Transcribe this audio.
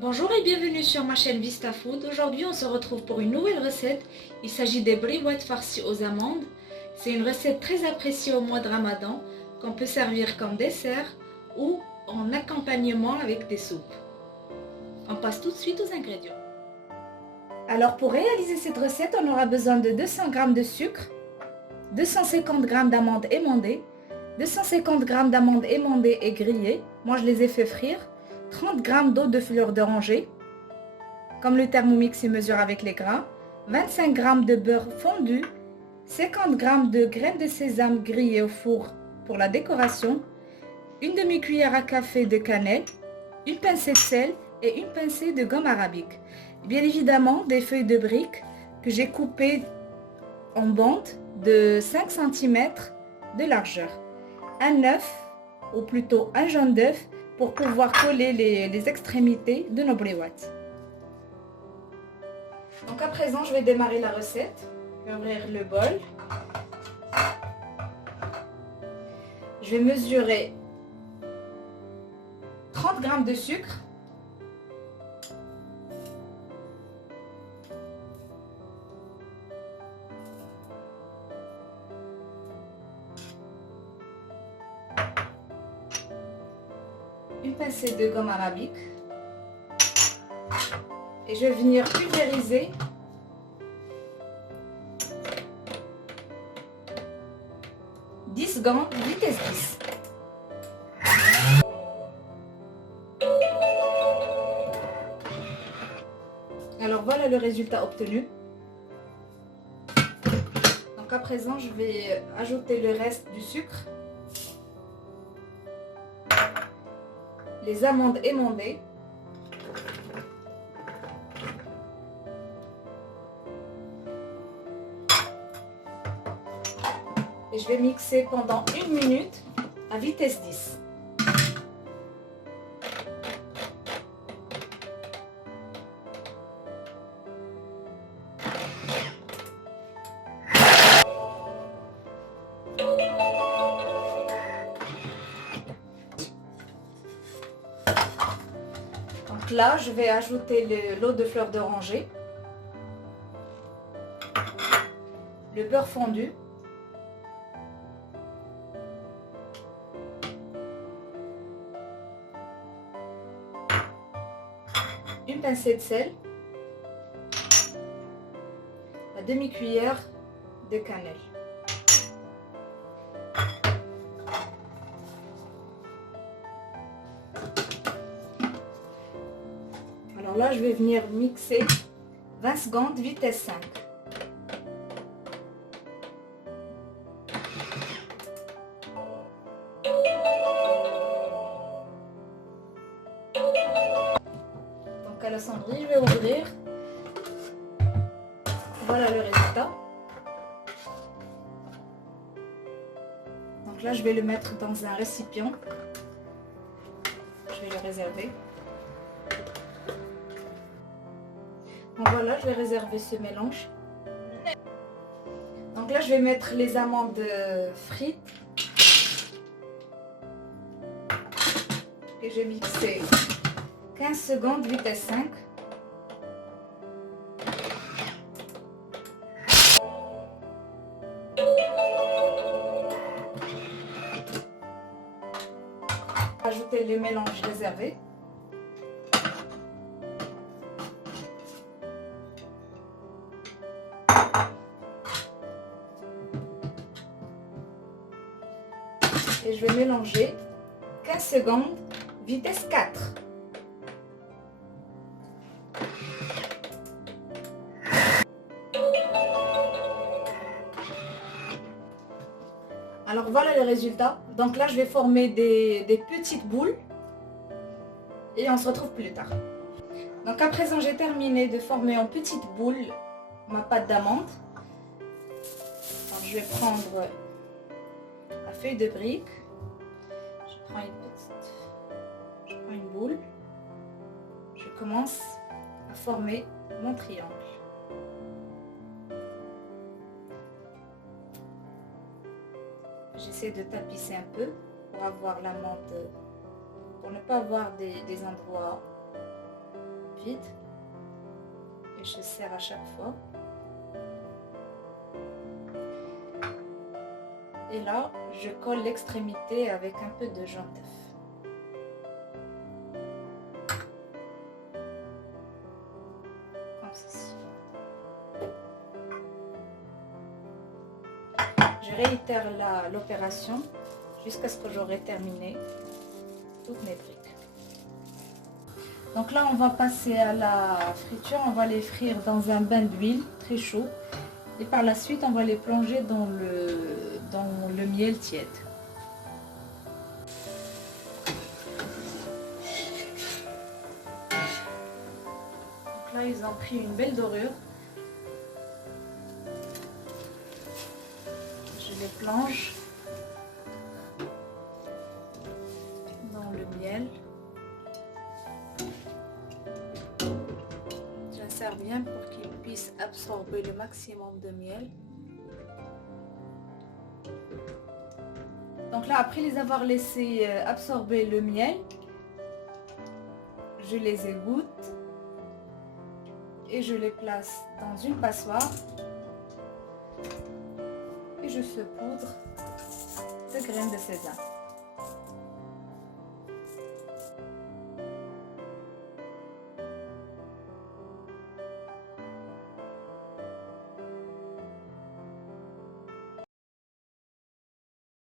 Bonjour et bienvenue sur ma chaîne Vista Food. Aujourd'hui on se retrouve pour une nouvelle recette. Il s'agit des briouettes farcies aux amandes. C'est une recette très appréciée au mois de Ramadan qu'on peut servir comme dessert ou en accompagnement avec des soupes. On passe tout de suite aux ingrédients. Alors pour réaliser cette recette, on aura besoin de 200 g de sucre, 250 g d'amandes émondées, 250 g d'amandes émondées et grillées. Moi je les ai fait frire. 30 g d'eau de fleur d'oranger, comme le Thermomix il mesure avec les gras, 25 g de beurre fondu, 50 g de graines de sésame grillées au four pour la décoration, une demi-cuillère à café de cannelle, une pincée de sel et une pincée de gomme arabique. Bien évidemment, des feuilles de briques que j'ai coupées en bandes de 5 cm de largeur, un œuf, ou plutôt un jaune d'œuf, pour pouvoir coller les extrémités de nos briouettes. Donc à présent, je vais démarrer la recette. Je vais ouvrir le bol. Je vais mesurer 30 g de sucre. Une pincée de gomme arabique et je vais venir pulvériser gants vitesse 10. Alors voilà le résultat obtenu. Donc à présent je vais ajouter le reste du sucre, les amandes émondées, et je vais mixer pendant 1 minute à vitesse 10. Donc là, je vais ajouter l'eau de fleur d'oranger, le beurre fondu, une pincée de sel, la demi-cuillère de cannelle. Alors là, je vais venir mixer 20 secondes, vitesse 5. Donc à la sonderie, je vais ouvrir. Voilà le résultat. Donc là, je vais le mettre dans un récipient. Je vais le réserver. Donc voilà, je vais réserver ce mélange. Donc là, je vais mettre les amandes frites. Et je vais mixer 15 secondes, vitesse 5. Ajouter le mélange réservé. Et je vais mélanger 15 secondes, vitesse 4. Alors voilà le résultat. Donc là, je vais former des petites boules et on se retrouve plus tard. Donc à présent, j'ai terminé de former en petites boules ma pâte d'amande. Je vais prendre la feuille de brique. Je prends une boule. Je commence à former mon triangle. J'essaie de tapisser un peu pour avoir l'amande, pour ne pas avoir des endroits vide et je serre à chaque fois. Et là, je colle l'extrémité avec un peu de jaune d'œuf. Comme ceci. Je réitère l'opération jusqu'à ce que j'aurai terminé toutes mes briques. Donc là, on va passer à la friture. On va les frire dans un bain d'huile très chaud. Et par la suite, on va les plonger dans le miel tiède. Donc là, ils ont pris une belle dorure. Je les plonge dans le miel. J'insère bien pour qu'ils puissent absorber le maximum de miel. Donc là, après les avoir laissés absorber le miel, je les égoutte et je les place dans une passoire et je saupoudre de graines de sésame.